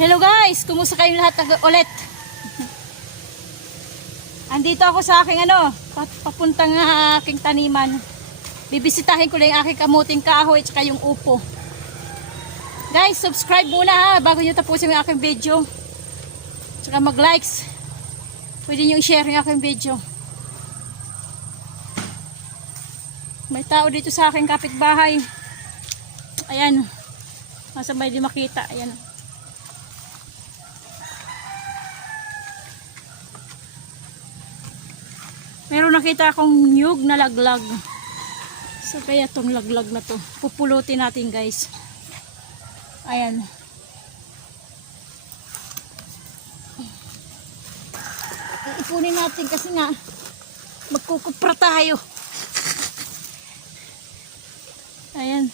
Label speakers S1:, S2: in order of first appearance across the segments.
S1: Hello guys, kumusta kayong lahat ulit? Andito ako sa aking ano, pa- papuntang ah, aking taniman. Bibisitahin ko lang yung aking kamuting kahoy at yung upo. Guys, subscribe muna ha bago nyo tapusin yung aking video. Tsaka mag-likes. Pwede nyo i-share yung aking video. May tao dito sa aking kapitbahay. Ayan. Nasa may di makita. Ayan. Meron nakita akong nyug na laglag. So kaya tong laglag na to. Pupulutin natin guys. Ayan. Ipunin natin kasi nga magkukupra tayo. Ayan.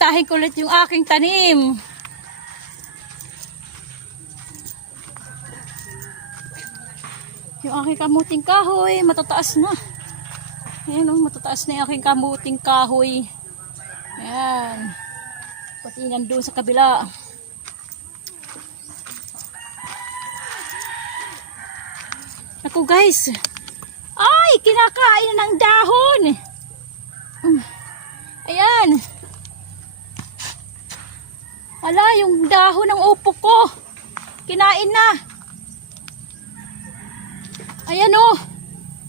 S1: Bibisitahin ko ulit yung aking tanim. Yung aking kamuting kahoy, matataas na. Ayan o, matataas na yung aking kamuting kahoy. Ayan. Pati nandun sa kabila. Ako guys. Ay, kinakain na ng dahon. Mm. Ayan. Ala, yung dahon ng upo ko. Kinain na. Ayan o.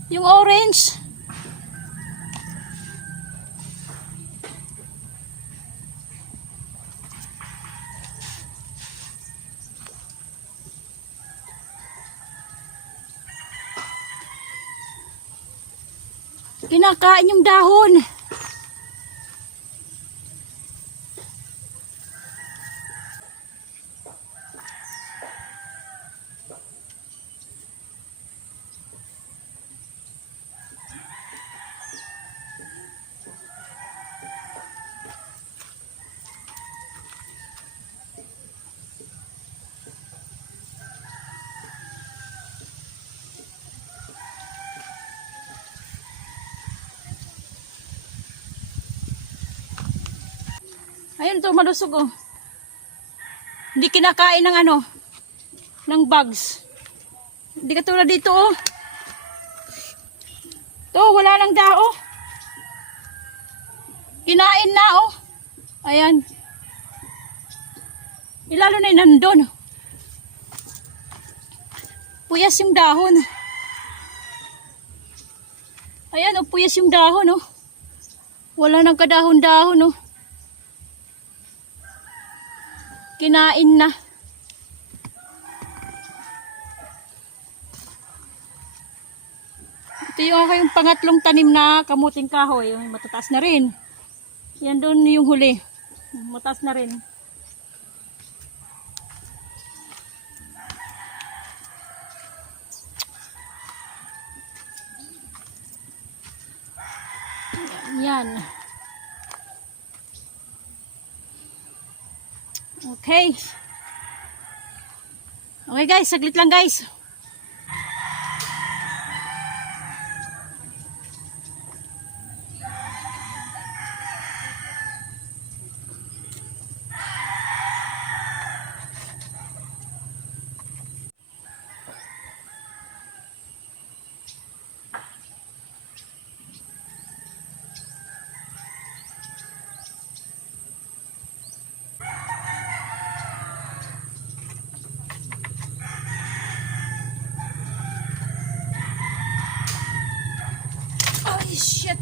S1: Yung orange. Kinakain yung dahon. Ayun to malusog oh. Hindi kinakain ng ano, ng bugs. Hindi katulad dito oh. To, wala lang dao. Kinain na oh. Ayan. Ilalo na yung nandun. Puyas yung dahon. Ayan oh, puyas yung dahon oh. Wala nang kadahon-dahon oh. Kinain na. Ito yung ako yung pangatlong tanim na kamuting kahoy. Yung Matataas na rin. Yan doon yung huli. Mataas na rin. Yan. Okay. Okay guys, saglit lang guys. ще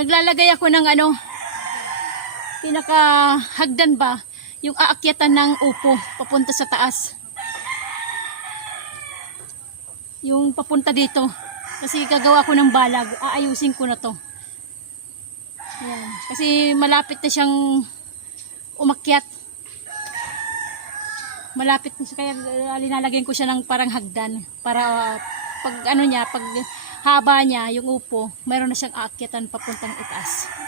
S1: naglalagay ako ng ano, pinaka hagdan ba, yung aakyatan ng upo, papunta sa taas. Yung papunta dito. Kasi gagawa ko ng balag, aayusin ko na to. Ayan. Kasi malapit na siyang umakyat. Malapit na siya, kaya uh, linalagyan ko siya ng parang hagdan. Para uh, pag ano niya, pag haba niya, yung upo, mayroon na siyang aakyatan papuntang itaas.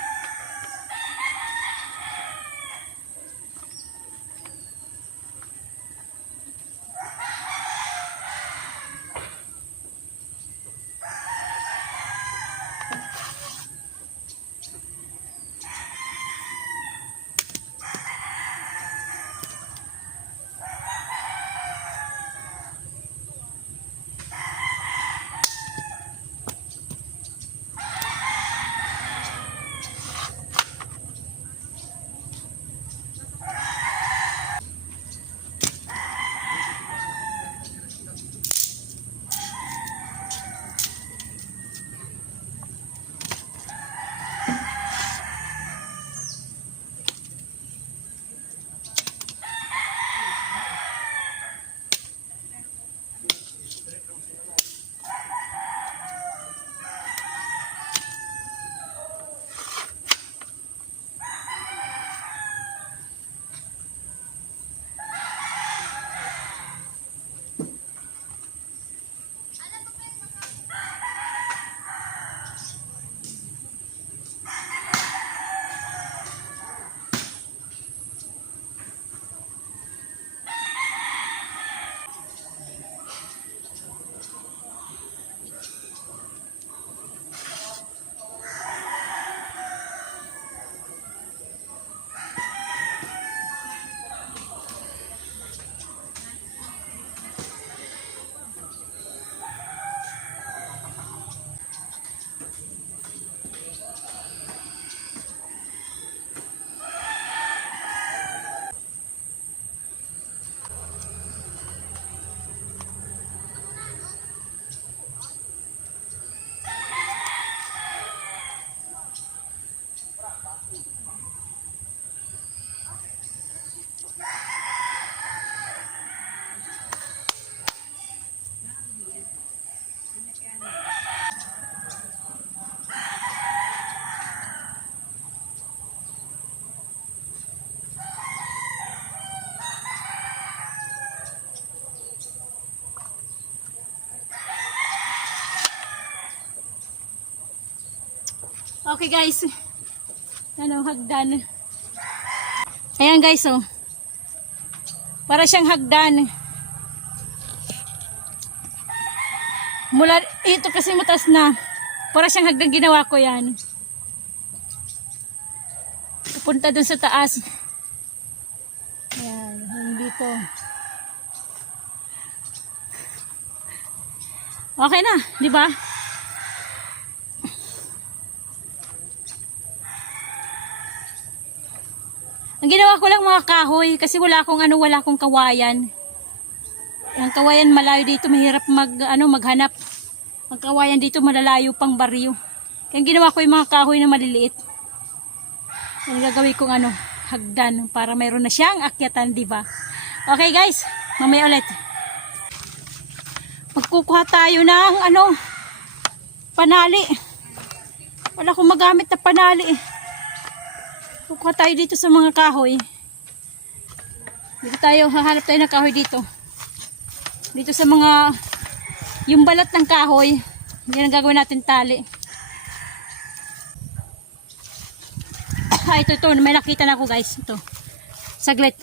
S1: Okay guys. Ano, hagdan. Ayan guys, oh. Para siyang hagdan. Mula, ito kasi mataas na. Para siyang hagdan ginawa ko yan. Pupunta dun sa taas. Ayan, dito. Okay na, di ba? Ang ginawa ko lang mga kahoy kasi wala akong ano, wala akong kawayan. Ang kawayan malayo dito, mahirap mag ano maghanap. Ang kawayan dito malalayo pang baryo. Kaya ang ginawa ko yung mga kahoy na maliliit. Yan gagawin kong ano, hagdan para mayroon na siyang akyatan, di ba? Okay guys, mamaya ulit. Magkukuha tayo ng ano, panali. Wala akong magamit na panali. Kukuha tayo dito sa mga kahoy. Dito tayo, hahanap tayo ng kahoy dito. Dito sa mga, yung balat ng kahoy, yan ang gagawin natin tali. Ah, ito, ito, may nakita na ako guys. Ito, saglit.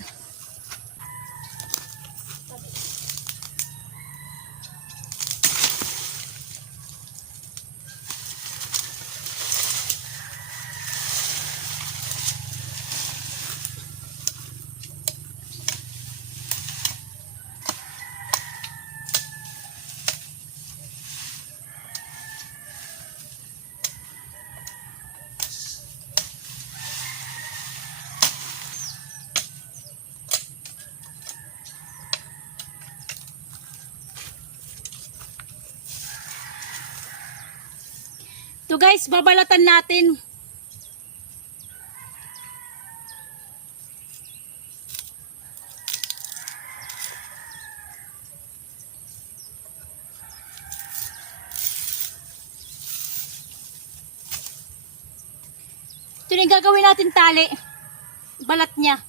S1: Guys, babalatan natin. Ito na gagawin natin tali. Balat niya.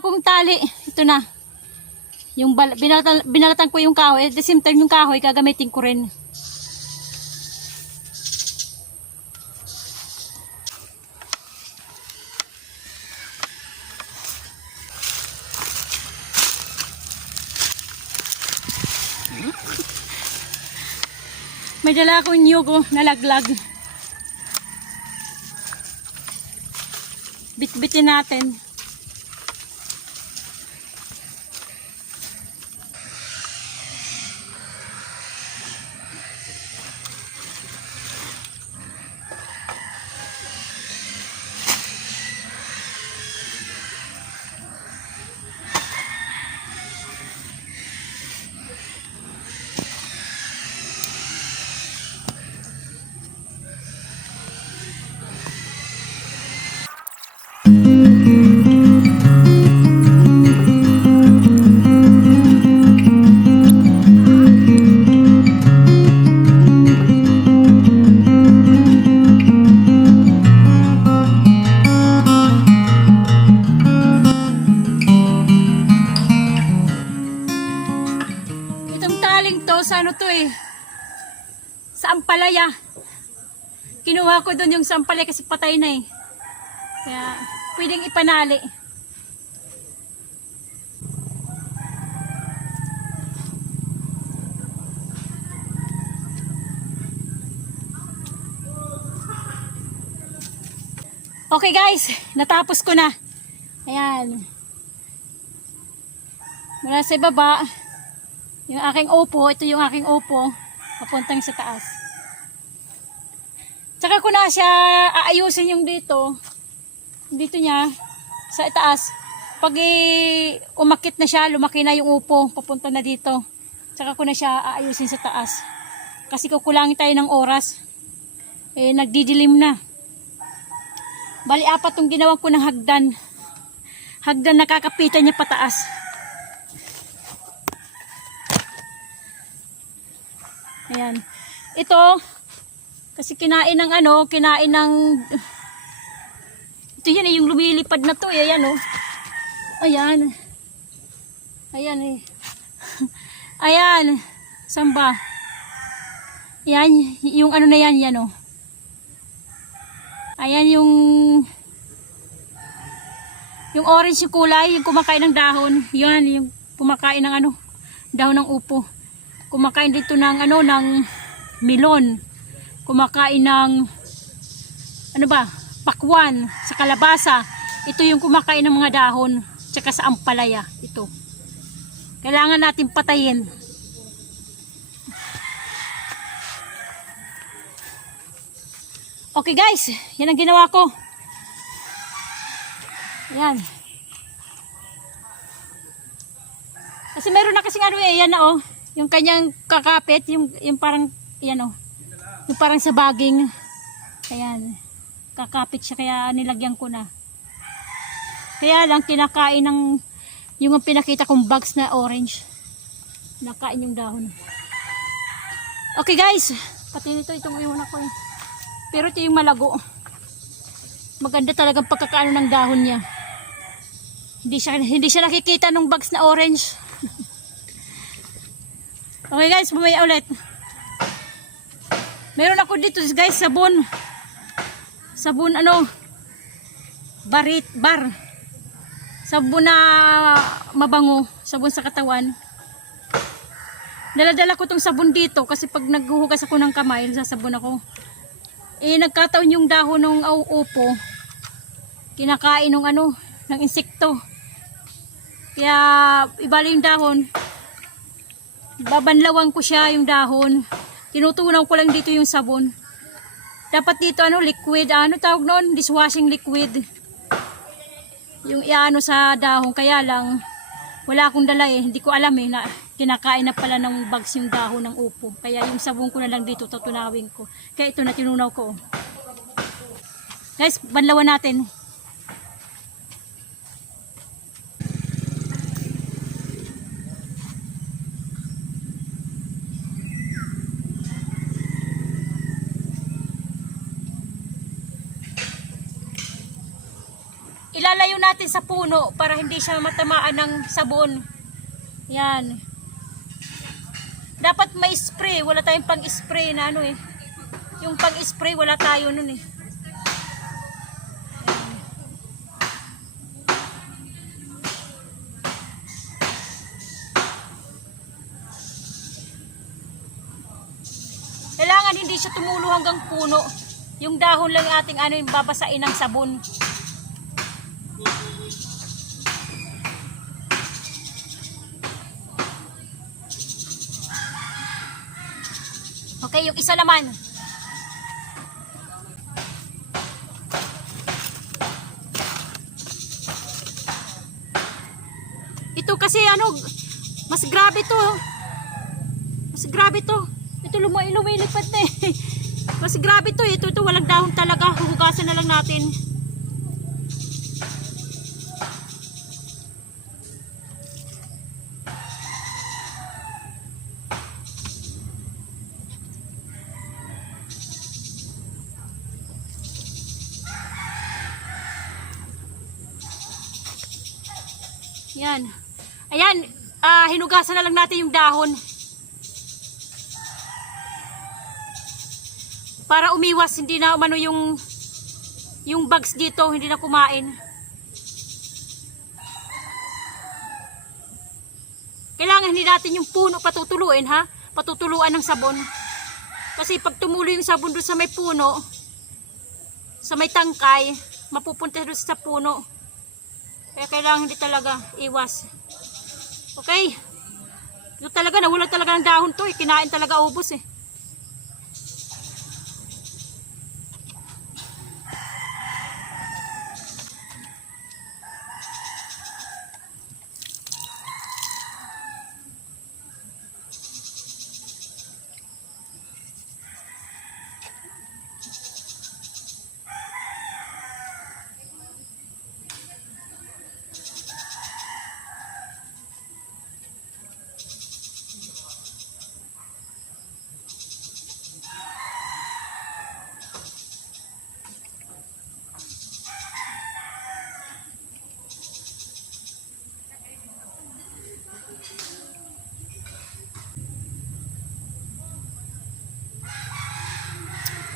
S1: Akong tali. Ito na. Yung binalatan, binalatan ko yung kahoy. At the same time yung kahoy, gagamitin ko rin. May dala akong nyugo na laglag. Bitbitin natin. Itong taling to, sa ano to eh? Sa Ampalaya. Kinuha ko doon yung sa Ampalaya kasi patay na eh. Kaya, pwedeng ipanali. Okay guys, natapos ko na. Ayan. Mula sa baba, yung aking upo, ito yung aking upo, papuntang sa taas. Tsaka ko na siya aayusin yung dito, dito niya, sa taas. Pag umakit na siya, lumaki na yung upo, papunta na dito. Tsaka ko na siya aayusin sa taas. Kasi kukulangin tayo ng oras. Eh, nagdidilim na. Bali, apat tong ginawa ko ng hagdan. Hagdan nakakapitan niya pataas. Ayan. Ito, kasi kinain ng ano, kinain ng... Ito yan eh, yung lumilipad na to eh, ayan oh. Ayan. Ayan eh. Ayan. Saan ba? Ayan, yung ano na yan, yan oh. Ayan yung... Yung orange yung kulay, yung kumakain ng dahon. Yan, yung kumakain ng ano, dahon ng upo kumakain dito ng ano ng milon kumakain ng ano ba pakwan sa kalabasa. Ito yung kumakain ng mga dahon tsaka sa ampalaya ito. Kailangan natin patayin. Okay guys. Yan ang ginawa ko. Yan kasi meron na kasing ano eh yan na oh yung kanyang kakapit, yung, yung parang, yan o, yung parang sa baging. Ayan, kakapit siya, kaya nilagyan ko na. Kaya lang, kinakain ng, Yung pinakita kong box na orange. Nakain yung dahon. Okay guys, pati nito itong iwan ako eh. Pero ito yung malago. Maganda talagang pagkakaano ng dahon niya. Hindi siya, hindi siya nakikita nung bags na orange. Okay guys, bumaya ulit. Meron ako dito guys, sabon. Sabon ano, barit, bar. Sabon na mabango, sabon sa katawan. Daladala ko tong sabon dito kasi pag naghuhugas ako ng kamay, sasabon ako. Eh, nagkataon yung dahon ng upo. Kinakain ng ano, ng insekto. Kaya, ibali yung dahon. Babanlawan ko siya yung dahon. Tinutunaw ko lang dito yung sabon. Dapat dito ano, liquid, ano tawag noon? Dishwashing liquid. Yung iano sa dahon. Kaya lang, wala akong dala eh. Hindi ko alam eh na kinakain na pala ng bugs yung dahon ng upo. Kaya yung sabon ko na lang dito, tatunawin ko. Kaya ito na tinunaw ko. Guys, banlawan natin. Natin sa puno para hindi siya matamaan ng sabon. Yan. Dapat may spray. Wala tayong pang-spray na ano eh. Yung pang-spray wala tayo nun eh. Kailangan hindi siya tumulo hanggang puno. Yung dahon lang ating ano yung babasain ng sabon. Yung isa naman. Ito kasi ano, mas grabe to. Mas grabe to. Ito lumilipad na eh. Mas grabe to eh. Ito, ito walang dahon talaga. Huhugasan na lang natin. Hinugasan na lang natin yung dahon. Para umiwas, hindi na umano yung yung bugs dito, hindi na kumain. Kailangan hindi natin yung puno patutuluin ha, patutuluan ng sabon. Kasi pag tumulo yung sabon doon sa may puno, sa may tangkay, mapupunta doon sa puno. Kaya kailangan hindi talaga iwas. Okay? Ito talaga, nawala talaga ng dahon to eh. Kinain talaga ubos eh.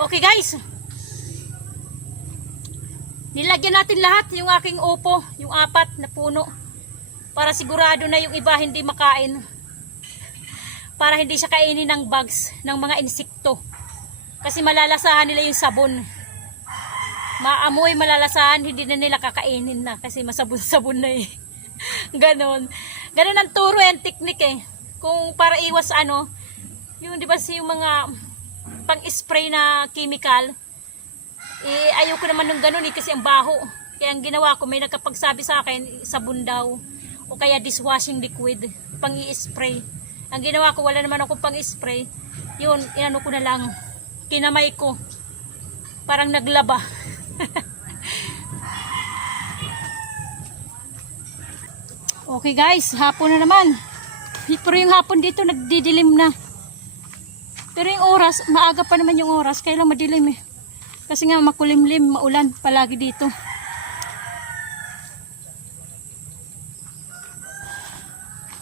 S1: Okay guys. Nilagyan natin lahat yung aking upo, yung apat na puno. Para sigurado na yung iba hindi makain. Para hindi siya kainin ng bugs, ng mga insekto. Kasi malalasahan nila yung sabon. Maamoy malalasahan, hindi na nila kakainin na. Kasi masabon-sabon na eh. Ganon. Ganon ang turo and technique eh. Kung para iwas ano, yung di ba si yung mga pang-spray na chemical, eh, ayoko naman ng ganun eh, kasi ang baho. Kaya ang ginawa ko, may nagkapagsabi sa akin, sabon daw. O kaya dishwashing liquid, pang i-spray. Ang ginawa ko, wala naman ako pang i-spray. Yun, inano ko na lang, kinamay ko. Parang naglaba. Okay guys, hapon na naman. Pero yung hapon dito nagdidilim na. Pero yung oras, maaga pa naman yung oras. Kaya lang madilim eh. Kasi nga makulimlim, maulan palagi dito.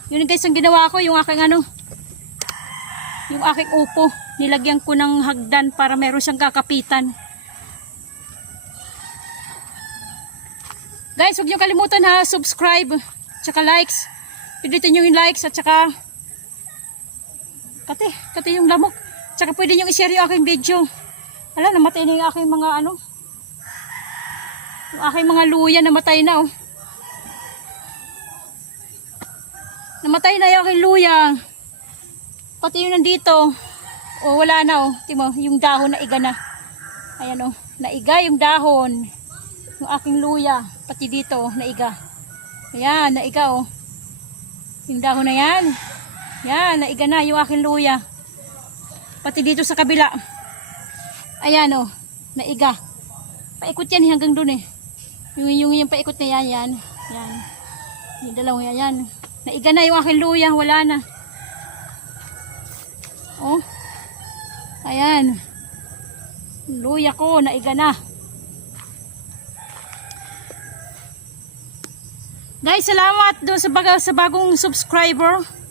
S1: Yun guys, ang ginawa ko, yung aking ano, yung aking upo. Nilagyan ko ng hagdan para meron siyang kakapitan. Guys, huwag niyo kalimutan ha, subscribe, tsaka likes. Pindutin niyo yung likes at tsaka kate, kate yung lamok. Tsaka pwede niyo i-share yung aking video. Ala, namatay na yung aking mga ano. Yung aking mga luya namatay na oh. Namatay na yung aking luya. Pati yung nandito. O wala na oh. Timo, yung dahon na iga na. Ayan oh, naiga yung dahon. Yung aking luya. Pati dito oh, naiga. Ayan, naiga oh. Yung dahon na yan. Yan, naiga na yung aking luya. Pati dito sa kabila. Ayan oh, naiga. Paikot yan eh, hanggang dun eh. Yung, yung, yung paikot na yan, yan. Yan. Yung dalawang yan, yan. Naiga na yung aking luya, wala na. Oh. Ayan. Luya ko, naiga na. Guys, salamat doon sa, baga, sa bagong subscriber.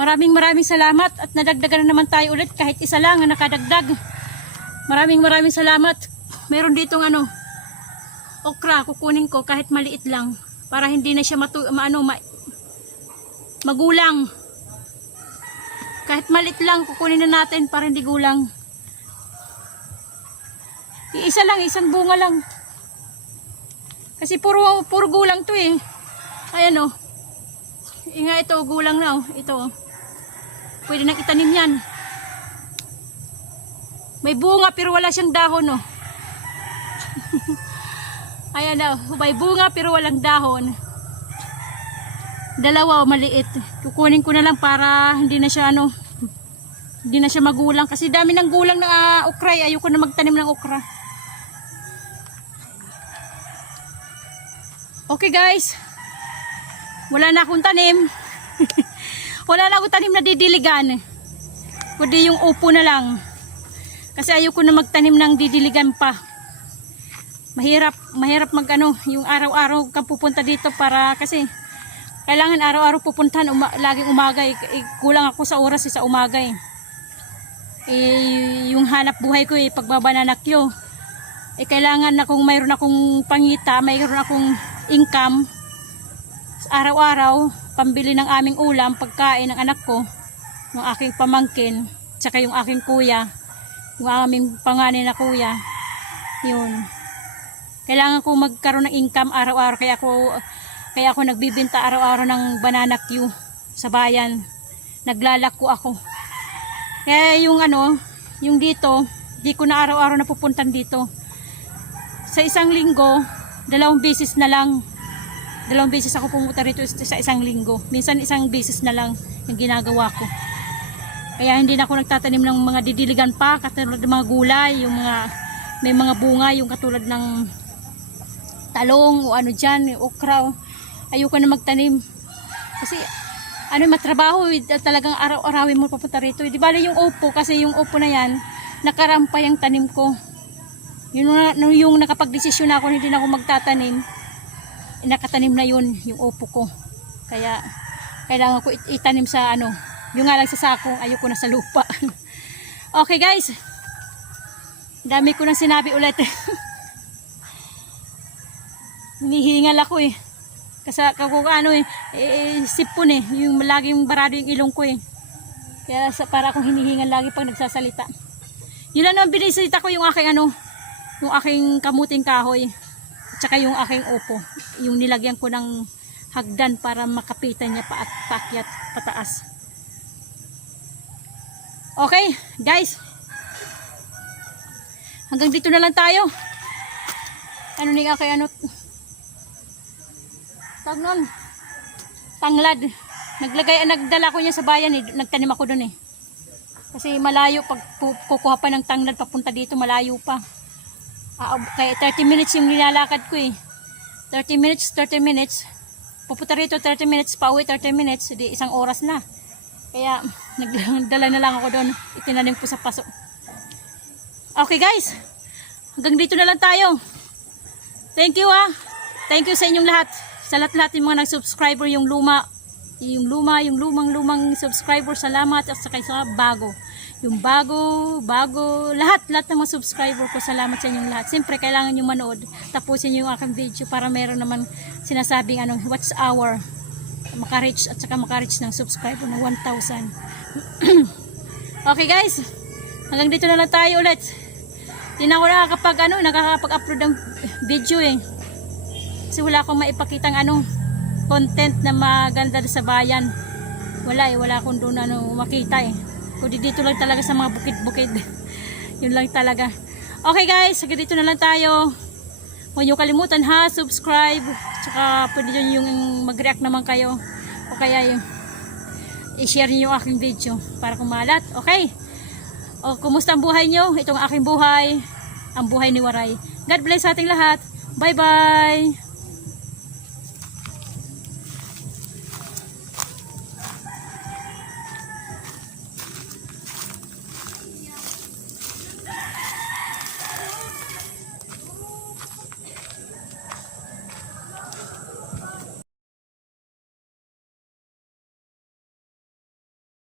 S1: Maraming maraming salamat at nadagdagan na naman tayo ulit kahit isa lang ang nakadagdag. Maraming maraming salamat. Meron ditong ano, okra, kukunin ko kahit maliit lang para hindi na siya matu maano ma magulang. Kahit maliit lang kukunin na natin para hindi gulang. Iisa lang, isang bunga lang. Kasi puro puro gulang 'to eh. Ayan oh. Inga ito gulang na oh, ito. oh. Pwede nang itanim 'yan. May bunga pero wala siyang dahon oh. Ayan na, may bunga pero walang dahon. Dalawa, oh, maliit. Kukunin ko na lang para hindi na siya ano, hindi na siya magulang. Kasi dami ng gulang na uh, okra. eh. Ayoko na magtanim ng okra. Okay guys. Wala na akong tanim. Wala na akong tanim na didiligan. Kundi yung upo na lang. Kasi ayoko na magtanim ng didiligan pa mahirap mahirap magano yung araw-araw kang pupunta dito para kasi kailangan araw-araw pupuntahan uma, laging umaga eh, eh, kulang ako sa oras eh, sa umaga eh. eh yung hanap buhay ko eh pagbabananakyo eh kailangan na kung mayroon akong pangita mayroon akong income araw-araw pambili ng aming ulam pagkain ng anak ko ng aking pamangkin tsaka yung aking kuya yung aming panganay na kuya yun kailangan ko magkaroon ng income araw-araw kaya ako kaya ako nagbibenta araw-araw ng banana Q sa bayan. Naglalako ako. Kaya yung ano, yung dito, di ko na araw-araw napupuntan dito. Sa isang linggo, dalawang beses na lang. Dalawang beses ako pumunta rito sa isang linggo. Minsan isang beses na lang yung ginagawa ko. Kaya hindi na ako nagtatanim ng mga didiligan pa, katulad ng mga gulay, yung mga may mga bunga, yung katulad ng talong o ano dyan, okra. Ayoko na magtanim. Kasi ano matrabaho, eh, talagang araw-arawin mo papunta rito. Di bali yung upo, kasi yung upo na yan, nakarampay ang tanim ko. Yun na, yung nakapag-desisyon na ako, hindi na ako magtatanim, nakatanim na yun, yung upo ko. Kaya, kailangan ko it- itanim sa ano, yung nga lang sa sako, ayoko na sa lupa. okay guys, dami ko nang sinabi ulit. Hinihingal ako eh. Kasi kung ano eh, eh sipon eh, yung laging barado yung ilong ko eh. Kaya sa, para akong hinihingal lagi pag nagsasalita. Yun lang naman binisalita ko yung aking ano, yung aking kamuting kahoy. Tsaka yung aking upo. Yung nilagyan ko ng hagdan para makapitan niya pa at pakyat pataas. Okay, guys. Hanggang dito na lang tayo. Ano ni aking ano, Tag nun. Tanglad. Naglagay, nagdala ko niya sa bayan eh. Nagtanim ako doon eh. Kasi malayo pag kukuha pa ng tanglad papunta dito, malayo pa. Ah, kaya 30 minutes yung nilalakad ko eh. 30 minutes, 30 minutes. Pupunta rito 30 minutes, pauwi 30 minutes, di isang oras na. Kaya nagdala na lang ako doon. Itinanim ko sa paso. Okay guys, hanggang dito na lang tayo. Thank you ah. Thank you sa inyong lahat. Sa lahat-lahat yung mga nag-subscriber, yung luma, yung luma, yung lumang-lumang subscriber, salamat at sa bago. Yung bago, bago, lahat, lahat ng mga subscriber ko, salamat sa inyong lahat. Siyempre, kailangan nyo manood. Tapusin nyo yung aking video para meron naman sinasabing ano, what's our maka-reach at saka maka-reach ng subscriber na 1,000. okay guys, hanggang dito na lang tayo ulit. Hindi na ako nakakapag ano, nakakapag-upload ng video eh. Kasi wala akong maipakitang ano, content na maganda sa bayan. Wala eh, wala akong doon ano, makita eh. Kundi dito lang talaga sa mga bukid-bukid. Yun lang talaga. Okay guys, dito na lang tayo. Huwag niyo kalimutan ha, subscribe. Tsaka pwede nyo yung mag-react naman kayo. O kaya yung i-share niyo yung aking video para kumalat. Okay? O kumusta ang buhay nyo? Itong aking buhay. Ang buhay ni Waray. God bless sa ating lahat. Bye-bye!